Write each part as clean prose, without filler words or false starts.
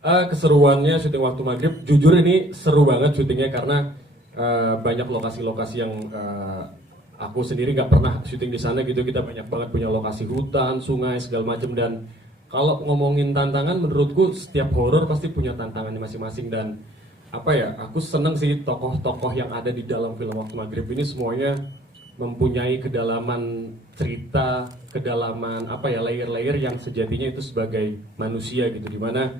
Keseruannya syuting waktu maghrib, jujur ini seru banget syutingnya karena banyak lokasi-lokasi yang aku sendiri nggak pernah syuting di sana gitu. Kita banyak banget punya lokasi hutan, sungai segala macam. Dan kalau ngomongin tantangan, menurutku setiap horor pasti punya tantangannya masing-masing. Dan apa ya, aku seneng sih tokoh-tokoh yang ada di dalam film waktu maghrib ini semuanya mempunyai kedalaman cerita, kedalaman apa ya, layer-layer yang sejatinya itu sebagai manusia gitu, dimana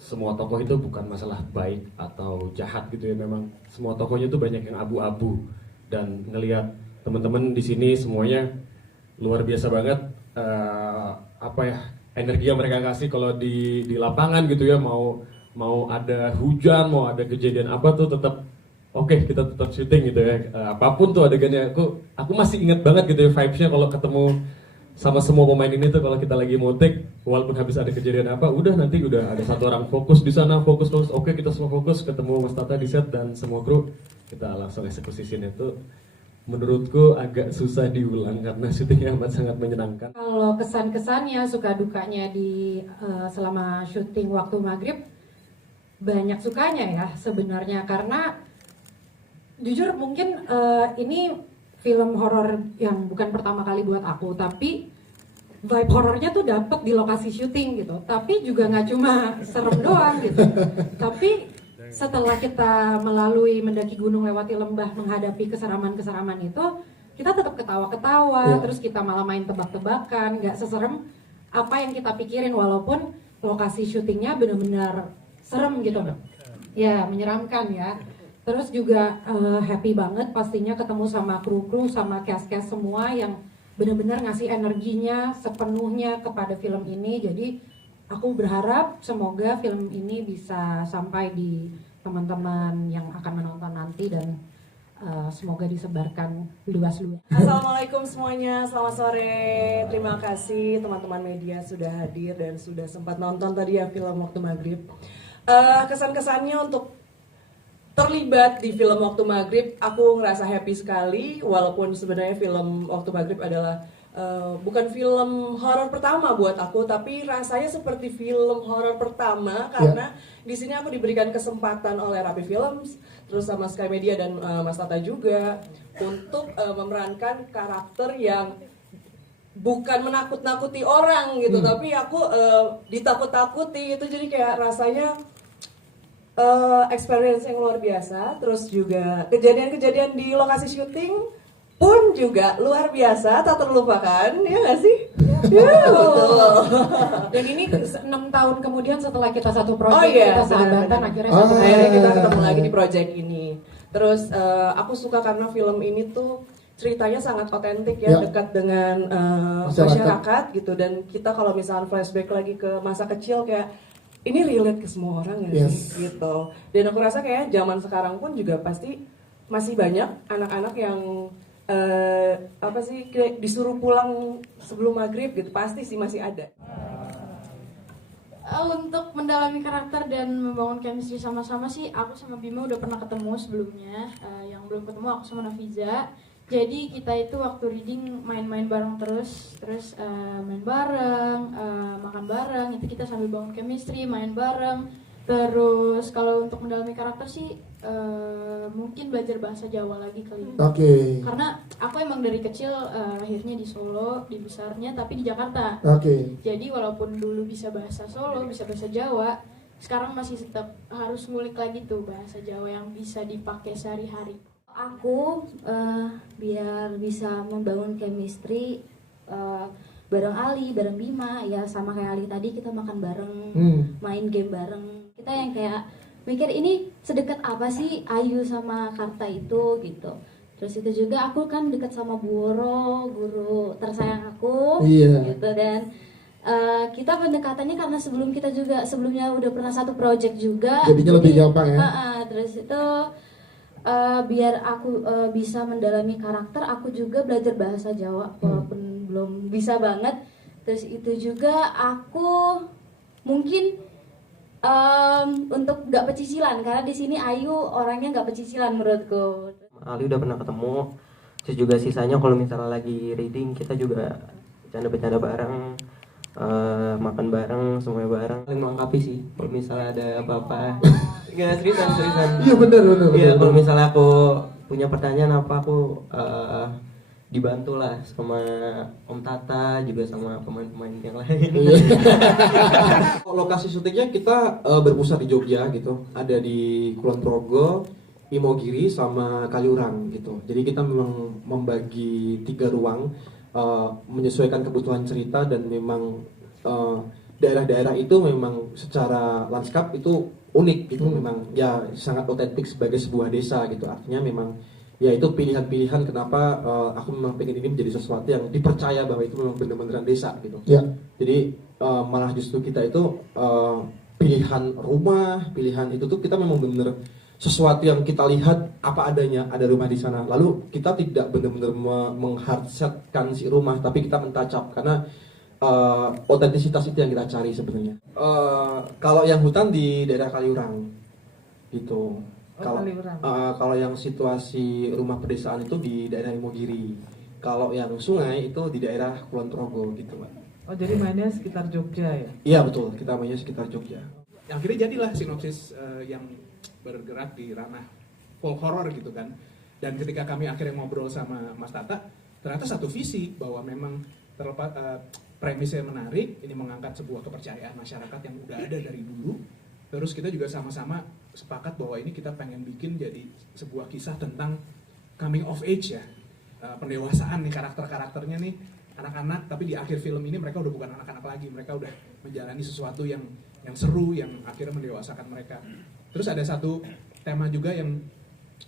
semua tokoh itu bukan masalah baik atau jahat gitu ya. Memang semua tokohnya itu banyak yang abu-abu. Dan ngelihat teman-teman di sini semuanya luar biasa banget, apa ya, energi yang mereka kasih kalau di lapangan gitu ya. Mau ada hujan, mau ada kejadian apa tuh tetap oke, kita tetap syuting gitu ya. Apapun tuh adegannya, aku masih inget banget gitu ya vibes-nya kalau ketemu sama semua pemain ini tuh. Kalau kita lagi mau take, walaupun habis ada kejadian apa, udah nanti udah ada satu orang fokus di sana, fokus. Oke, kita semua fokus, ketemu Mas Tata di set dan semua kru, kita langsung eksekusi scene itu. Menurutku agak susah diulang karena syutingnya amat sangat menyenangkan. Kalau kesan-kesannya, suka dukanya di selama syuting waktu maghrib, banyak sukanya ya sebenarnya, karena jujur mungkin ini film horor yang bukan pertama kali buat aku, tapi vibe horornya tuh dapet di lokasi syuting gitu. Tapi juga nggak cuma serem doang gitu. Tapi setelah kita melalui mendaki gunung, lewati lembah, menghadapi keseraman-keseraman itu, kita tetap ketawa-ketawa, terus kita malah main tebak-tebakan, nggak seserem apa yang kita pikirin, walaupun lokasi syutingnya benar-benar serem gitu. Ya, menyeramkan ya. Terus juga happy banget pastinya ketemu sama kru-kru, sama cast-cast semua yang benar-benar ngasih energinya sepenuhnya kepada film ini. Jadi aku berharap semoga film ini bisa sampai di teman-teman yang akan menonton nanti, dan semoga disebarkan luas-luas. Assalamualaikum semuanya, selamat sore. Terima kasih teman-teman media sudah hadir dan sudah sempat nonton tadi ya film Waktu Maghrib. Kesan-kesannya untuk terlibat di film Waktu Maghrib, aku ngerasa happy sekali. Walaupun sebenarnya film Waktu Maghrib adalah bukan film horor pertama buat aku, tapi rasanya seperti film horor pertama karena di sini aku diberikan kesempatan oleh Rapi Films, terus sama Sky Media dan Mas Tata juga untuk memerankan karakter yang bukan menakut-nakuti orang gitu, tapi aku ditakut-takuti itu. Jadi kayak rasanya experience yang luar biasa. Terus juga kejadian-kejadian di lokasi syuting pun juga luar biasa, tak terlupakan, ya nggak sih? Ya, betul. Dan ini 6 tahun kemudian setelah kita satu proyek, kita sahabatan, akhirnya kita ketemu lagi di proyek ini. Terus aku suka karena film ini tuh ceritanya sangat otentik ya, dekat dengan masyarakat gitu. Dan kita kalau misalnya flashback lagi ke masa kecil, kayak ini relate ke semua orang ya gitu. Dan aku rasa kayak zaman sekarang pun juga pasti masih banyak anak-anak yang kayak disuruh pulang sebelum maghrib gitu, pasti sih masih ada. Untuk mendalami karakter dan membangun chemistry sama-sama sih, aku sama Bima udah pernah ketemu sebelumnya. Yang belum ketemu aku sama Nafiza. Jadi kita itu waktu reading main-main bareng terus main bareng, makan bareng, itu kita sambil bangun chemistry, main bareng. Terus kalau untuk mendalami karakter sih mungkin belajar bahasa Jawa lagi kali ini. Karena aku emang dari kecil lahirnya di Solo, di besarnya tapi di Jakarta. Jadi walaupun dulu bisa bahasa Solo, bisa bahasa Jawa, sekarang masih tetap harus ngulik lagi tuh bahasa Jawa yang bisa dipakai sehari-hari. Aku biar bisa membangun chemistry bareng Ali, bareng Bima, ya sama kayak Ali tadi, kita makan bareng, main game bareng. Kita yang kayak mikir ini sedekat apa sih Ayu sama Karta itu gitu. Terus itu juga aku kan dekat sama Bu Woro, guru tersayang aku, gitu. Dan kita pendekatannya karena sebelumnya udah pernah satu project juga. Jadinya lebih gampang ya. Terus itu biar aku bisa mendalami karakter, aku juga belajar bahasa Jawa walaupun belum bisa banget. Terus itu juga aku mungkin untuk nggak pecicilan, karena di sini Ayu orangnya nggak pecicilan menurutku. Ali udah pernah ketemu, terus juga sisanya kalau misalnya lagi reading kita juga bercanda-bercanda bareng. makan bareng, semuanya bareng, saling melengkapi sih. Kalau misalnya ada apa-apa, nggak seriusan. Iya benar. Iya, kalau misalnya aku punya pertanyaan apa, aku dibantu lah sama Om Tata juga sama pemain-pemain yang lain. Lokasi syutingnya kita berpusat di Jogja gitu, ada di Kulon Progo, Imogiri sama Kaliurang gitu. Jadi kita memang membagi 3 ruang menyesuaikan kebutuhan cerita, dan memang daerah-daerah itu memang secara lanskap itu unik gitu, memang ya sangat otentik sebagai sebuah desa gitu. Artinya memang ya itu pilihan-pilihan kenapa aku memang pengen ini menjadi sesuatu yang dipercaya bahwa itu memang benar-benar desa gitu. Ya. Jadi malah justru kita itu pilihan rumah, pilihan itu tuh kita memang benar sesuatu yang kita lihat apa adanya, ada rumah di sana. Lalu kita tidak benar-benar menghardsetkan si rumah, tapi kita mentacap karena otentisitas itu yang kita cari sebenarnya. Kalau yang hutan di daerah Kaliurang gitu. Kalau yang situasi rumah pedesaan itu di daerah Imogiri. Kalau yang sungai itu di daerah Kulon Progo gitu, Pak. Oh, jadi mainnya sekitar Jogja ya? Iya betul, kita mainnya sekitar Jogja. Akhirnya jadilah sinopsis yang bergerak di ranah folk horror gitu kan. Dan ketika kami akhirnya ngobrol sama Mas Tata, ternyata satu visi bahwa memang premisnya menarik, ini mengangkat sebuah kepercayaan masyarakat yang udah ada dari dulu. Terus kita juga sama-sama sepakat bahwa ini kita pengen bikin jadi sebuah kisah tentang coming of age ya, pendewasaan nih karakter-karakternya nih anak-anak, tapi di akhir film ini mereka udah bukan anak-anak lagi, mereka udah menjalani sesuatu yang seru yang akhirnya mendewasakan mereka. Terus ada satu tema juga yang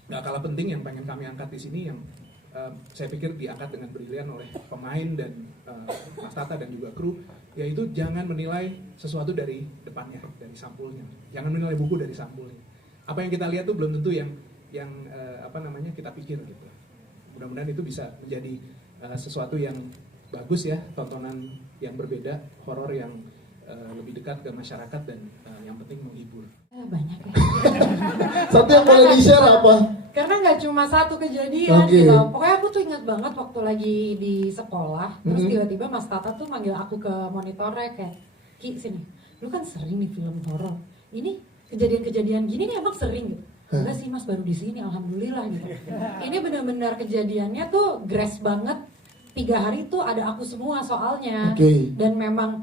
gak kalah penting yang pengen kami angkat di sini, yang saya pikir diangkat dengan brilian oleh pemain dan Mas Tata dan juga kru, yaitu jangan menilai sesuatu dari depannya, dari sampulnya. Jangan menilai buku dari sampulnya. Apa yang kita lihat tuh belum tentu yang kita pikir gitu. Mudah-mudahan itu bisa menjadi sesuatu yang bagus ya, tontonan yang berbeda, horor yang lebih dekat ke masyarakat dan yang penting menghibur. Banyak ya. Satu yang boleh di-share apa? Karena nggak cuma satu kejadian gitu. Pokoknya aku tuh ingat banget waktu lagi di sekolah, terus tiba-tiba Mas Tata tuh manggil aku ke monitornya kayak, Ki sini, lu kan sering nih film horor. Ini kejadian-kejadian gini nih emang sering gitu. Enggak sih Mas, baru di sini, alhamdulillah gitu. Ini benar-benar kejadiannya tuh grace banget. 3 hari tuh ada aku semua soalnya. Dan memang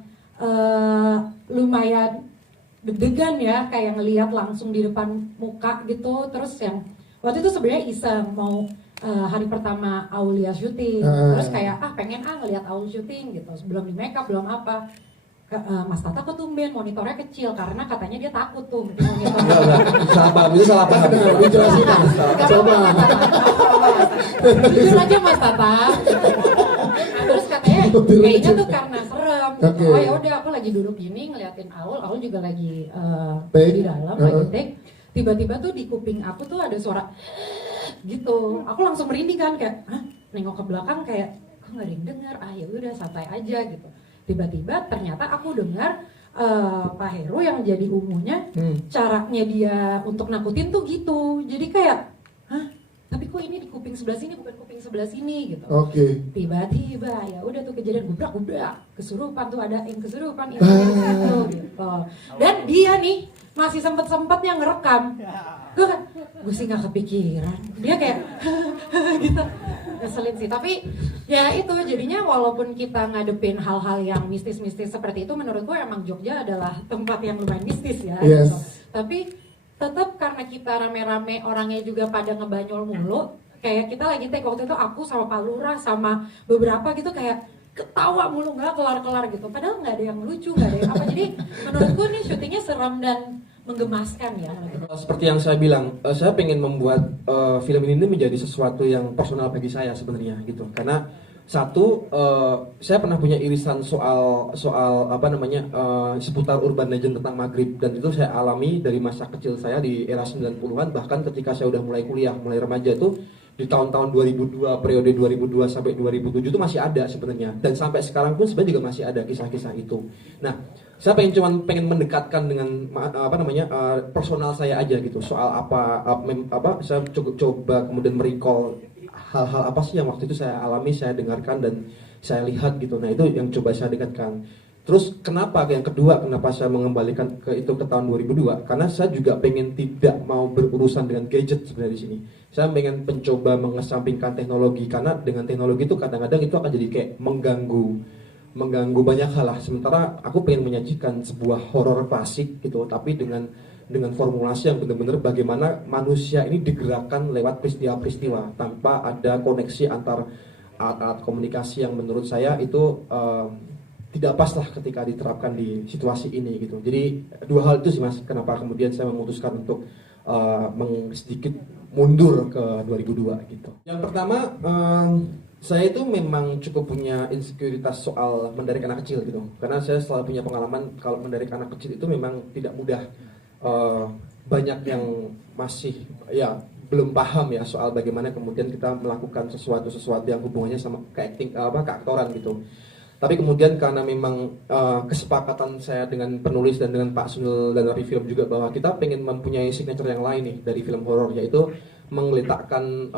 lumayan deg-degan ya, kayak ngelihat langsung di depan muka gitu. Terus yang waktu itu sebenarnya iseng mau hari pertama Aulia syuting, terus kayak pengen ngelihat Aul syuting gitu, sebelum di makeup belum apa. Mas Tata kok tumben monitornya kecil karena katanya dia takut tuh monitor. Itu salah paham. Dijelasin Mas. Coba. Jujur aja Mas Tata. Terus katanya kayaknya tuh karena serem. Oh ya udah, aku lagi duduk gini ngeliatin Aul juga lagi di dalam lagi take. Tiba-tiba tuh di kuping aku tuh ada suara gitu. Aku langsung merinding kan kayak, nengok ke belakang kayak kok nggak ada yang dengar. Ya udah santai aja gitu. Tiba-tiba ternyata aku dengar Pak Heru yang jadi ungunya, caranya dia untuk nakutin tuh gitu. Jadi kayak, tapi kok ini di kuping sebelah sini bukan kuping sebelah sini gitu. Tiba-tiba ya udah tuh kejadian gubrak kesurupan tuh, ada yang kesurupan itu gitu. Dan dia nih masih sempet-sempetnya ngerekam. Gue sih nggak kepikiran. Dia kayak gitu. Ngeselin sih, tapi ya itu jadinya walaupun kita ngadepin hal-hal yang mistis-mistis seperti itu, menurut gue emang Jogja adalah tempat yang lumayan mistis ya gitu. Tapi tetap karena kita rame-rame orangnya juga pada ngebanyol mulu, kayak kita lagi take waktu itu aku sama Pak Lurah sama beberapa gitu kayak ketawa mulu nggak kelar-kelar gitu, padahal nggak ada yang lucu, nggak ada yang apa. Jadi menurutku nih syutingnya seram dan menggemaskan ya. Seperti yang saya bilang, saya pengen membuat film ini menjadi sesuatu yang personal bagi saya sebenarnya gitu. Karena satu, saya pernah punya irisan soal seputar urban legend tentang Maghrib, dan itu saya alami dari masa kecil saya di era 90-an, bahkan ketika saya udah mulai kuliah, mulai remaja tuh di tahun-tahun 2002, periode 2002 sampai 2007 itu masih ada sebenarnya, dan sampai sekarang pun sebenarnya juga masih ada kisah-kisah itu. Nah, saya pengen mendekatkan dengan personal saya aja gitu, soal saya coba kemudian merecall hal-hal apa sih yang waktu itu saya alami, saya dengarkan dan saya lihat gitu. Nah, itu yang coba saya dekatkan. Terus kenapa yang kedua, kenapa saya mengembalikan ke itu ke tahun 2002? Karena saya juga pengen tidak mau berurusan dengan gadget sebenarnya di sini. Saya pengen mencoba mengesampingkan teknologi, karena dengan teknologi itu kadang-kadang itu akan jadi kayak mengganggu banyak hal lah. Sementara aku pengen menyajikan sebuah horor klasik gitu, tapi dengan formulasi yang benar-benar bagaimana manusia ini digerakkan lewat peristiwa-peristiwa tanpa ada koneksi antar alat komunikasi yang menurut saya itu tidak pas lah ketika diterapkan di situasi ini gitu. Jadi dua hal itu sih Mas, kenapa kemudian saya memutuskan untuk sedikit mundur ke 2002 gitu. Yang pertama, saya itu memang cukup punya insekuritas soal mendidik anak kecil gitu. Karena saya selalu punya pengalaman kalau mendidik anak kecil itu memang tidak mudah. Banyak yang masih ya belum paham ya soal bagaimana kemudian kita melakukan sesuatu yang hubungannya sama keaktoran gitu. Tapi kemudian karena memang kesepakatan saya dengan penulis dan dengan Pak Sunil dan dari film juga bahwa kita pengen mempunyai signature yang lain nih dari film horor, yaitu meletakkan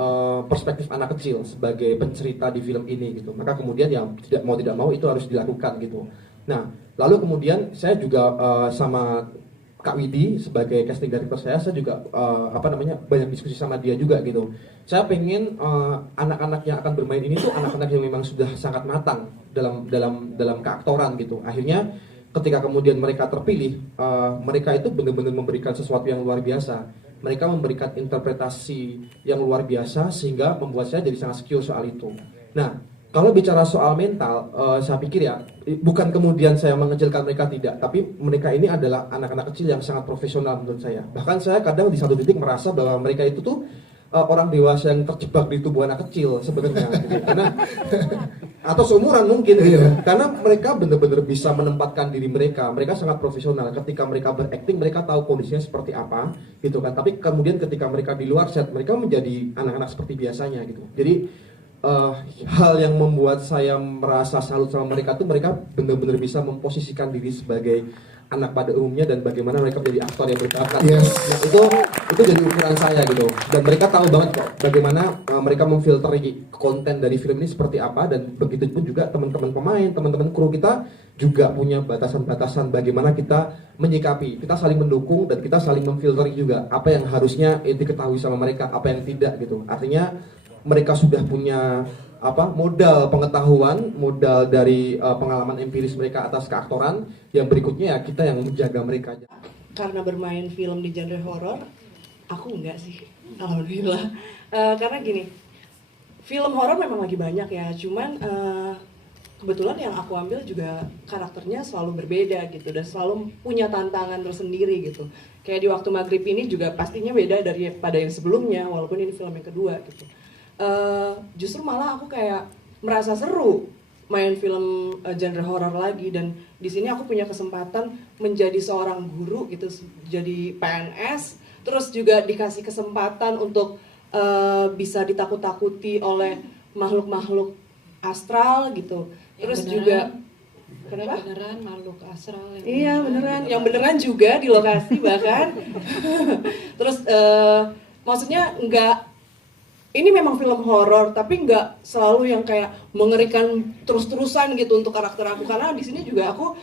perspektif anak kecil sebagai pencerita di film ini gitu. Maka kemudian ya tidak mau itu harus dilakukan gitu. Nah, lalu kemudian saya juga sama Kak Widi sebagai casting director saya juga banyak diskusi sama dia juga gitu. Saya pengen anak-anak yang akan bermain ini tuh anak-anak yang memang sudah sangat matang dalam keaktoran gitu. Akhirnya ketika kemudian mereka terpilih, mereka itu benar-benar memberikan sesuatu yang luar biasa. Mereka memberikan interpretasi yang luar biasa sehingga membuat saya jadi sangat secure soal itu. Nah, kalau bicara soal mental, saya pikir ya, bukan kemudian saya mengecilkan mereka, tidak. Tapi mereka ini adalah anak-anak kecil yang sangat profesional menurut saya. Bahkan saya kadang di satu titik merasa bahwa mereka itu tuh orang dewasa yang terjebak di tubuh anak kecil sebenarnya. Gitu. Karena atau seumuran mungkin gitu. Karena mereka benar-benar bisa menempatkan diri mereka. Mereka sangat profesional. Ketika mereka berakting, mereka tahu kondisinya seperti apa, gitu kan. Tapi kemudian ketika mereka di luar set, mereka menjadi anak-anak seperti biasanya gitu. Jadi hal yang membuat saya merasa salut sama mereka tuh mereka benar-benar bisa memposisikan diri sebagai anak pada umumnya dan bagaimana mereka menjadi aktor yang berbakat. Yes. Nah, itu jadi ukuran saya gitu. Dan mereka tahu banget kok bagaimana mereka memfilteri konten dari film ini seperti apa, dan begitu pun juga teman-teman pemain, teman-teman kru kita juga punya batasan-batasan bagaimana kita menyikapi. Kita saling mendukung dan kita saling memfilteri juga apa yang harusnya diketahui sama mereka, apa yang tidak gitu. Artinya mereka sudah punya modal pengetahuan, modal dari pengalaman empiris mereka atas keaktoran. Yang berikutnya ya kita yang menjaga mereka. Karena bermain film di genre horor, aku enggak sih, alhamdulillah. Karena gini, film horor memang lagi banyak ya, cuman kebetulan yang aku ambil juga karakternya selalu berbeda gitu, dan selalu punya tantangan tersendiri gitu. Kayak di Waktu Maghrib ini juga pastinya beda daripada yang sebelumnya, walaupun ini film yang kedua gitu. Justru malah aku kayak merasa seru main film genre horor lagi, dan di sini aku punya kesempatan menjadi seorang guru gitu, jadi PNS, terus juga dikasih kesempatan untuk bisa ditakut-takuti oleh makhluk-makhluk astral gitu. Terus juga beneran makhluk astral yang iya beneran, yang beneran juga di lokasi bahkan. Terus maksudnya ini memang film horor, tapi nggak selalu yang kayak mengerikan terus-terusan gitu untuk karakter aku. Karena di sini juga aku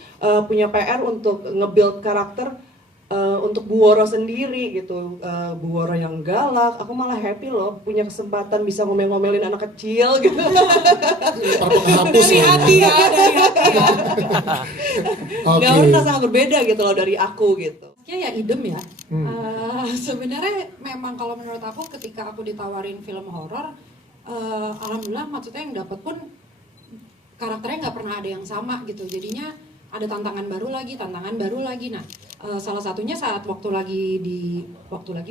punya PR untuk nge-build karakter untuk Bu Woro sendiri gitu. Bu Woro yang galak, aku malah happy loh punya kesempatan bisa ngomel-ngomelin anak kecil gitu. Dari hati ya. Nggak pernah sangat berbeda gitu loh dari aku gitu. Ya idem ya. Sebenarnya memang kalau menurut aku ketika aku ditawarin film horor, alhamdulillah maksudnya yang dapat pun karakternya nggak pernah ada yang sama gitu. Jadinya ada tantangan baru lagi. Nah, salah satunya saat waktu lagi di waktu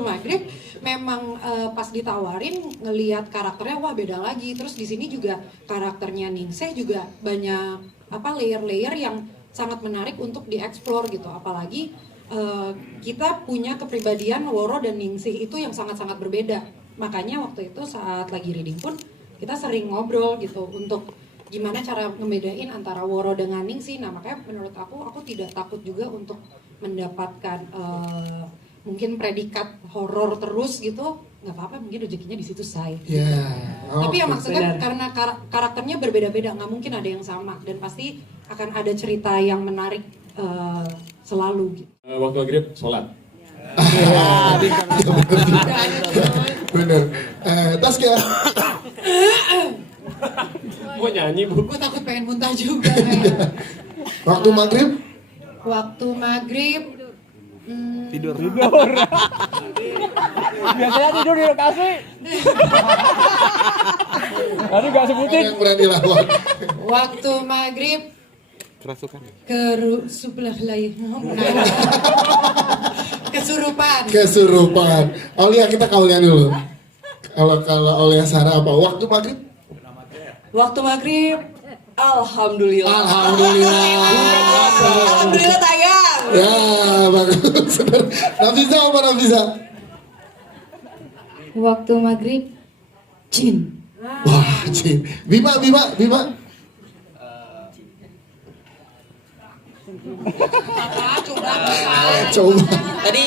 maghrib, memang pas ditawarin ngelihat karakternya wah beda lagi. Terus di sini juga karakternya Ningsih juga banyak layer-layer yang sangat menarik untuk dieksplor gitu. Apalagi kita punya kepribadian Woro dan Ningsih itu yang sangat-sangat berbeda. Makanya waktu itu saat lagi reading pun kita sering ngobrol gitu untuk gimana cara ngebedain antara Woro dengan Ningsih. Nah makanya menurut aku tidak takut juga untuk mendapatkan mungkin predikat horor terus gitu, nggak apa-apa, mungkin rezekinya di situ say. Ya. Tapi yang maksudnya benar. karena karakternya berbeda-beda, nggak mungkin ada yang sama dan pasti akan ada cerita yang menarik selalu. Gitu. Waktu maghrib sholat. Bener. Taskia. Mau nyanyi bu? Gue takut pengen muntah juga. Waktu maghrib. Waktu maghrib Tidur. Biasanya tidur di lokasi. Tadi nggak sebutin. Yang berani lawan. Waktu maghrib Kerasukan. sebelah lain. Kesurupan. Kesurupan. Aulia kita kaulian dulu. Kalau Aulia Sarah apa? Waktu maghrib? Waktu maghrib, alhamdulillah. Alhamdulillah tayang. Ya bagus. Nafisa apa Nafisa? Waktu maghrib, jin. Wah Cin. Bima. Coba. Tadi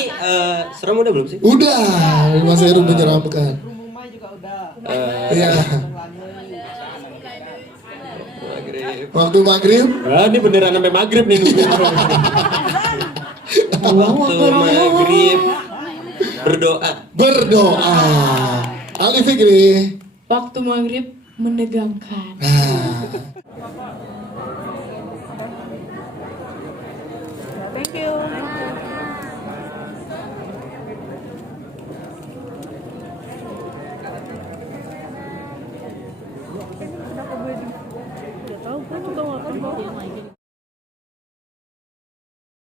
serem udah belum sih? Udah. Mas Heru menyeramkan. Iya. Waktu maghrib. Wah, ini beneran sampai maghrib nih. Waktu maghrib Berdoa. Ali Fikri. Waktu maghrib menegangkan. Nah. Thank you.